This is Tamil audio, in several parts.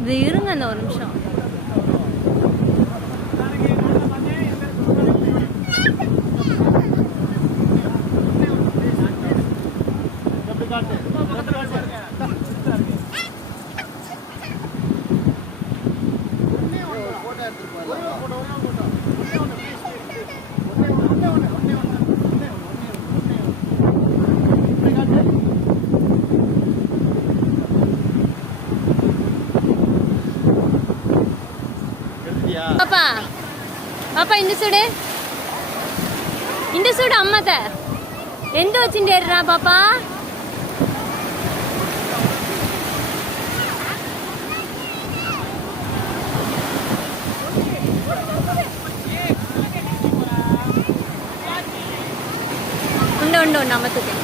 இது இருங்க அந்த ஒரு நிமிஷம். பாப்பா பாப்பா இந்த சூடு அம்மாத எந்த வச்சுட்டேறா பாப்பா? உண்டு உண்டு உண்டு அம்மத்துக்கு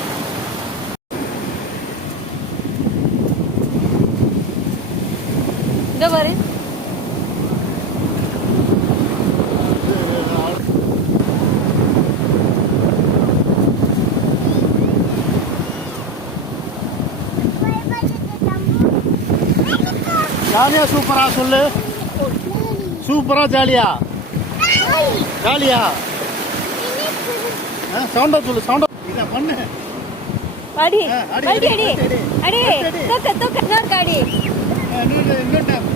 இதோ பாரு. ஜாலியா சூப்பரா சொல்லு. சூப்பரா ஜாலியா ஜாலியா சவுண்டா சொல்லு. சவுண்டா இத பண்ணு. அடி அடி அடி அடி தூக்க தூக்க நோர் காடி இன்னொரு டைம்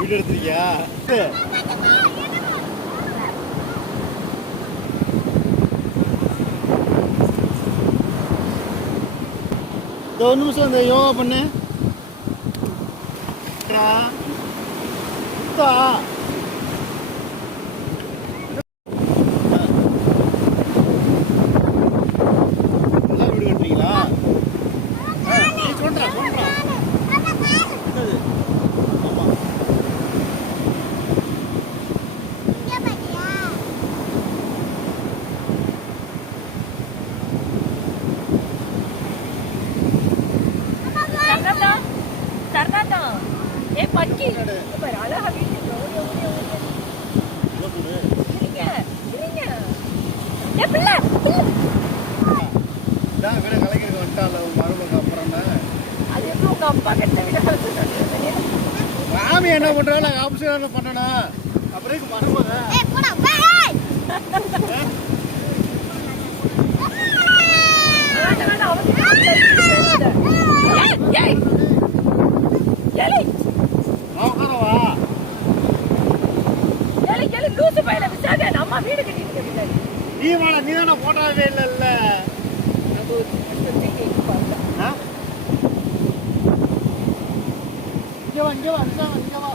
வீடியோ எடுத்துறியா? ஒரு நிமிஷம் இந்த யோகா பண்ணு. வீடு கட்டுறீங்களா? சொல்றா சொல்றா. ஆமா மாமி என்ன பண்றாங்க? ஆப்ஷன் பண்ணணும். அப்புறம் மறுபோத நீ தானே போட்டாவே இல்லைல்ல. இங்க வா இங்க வா இங்க வா.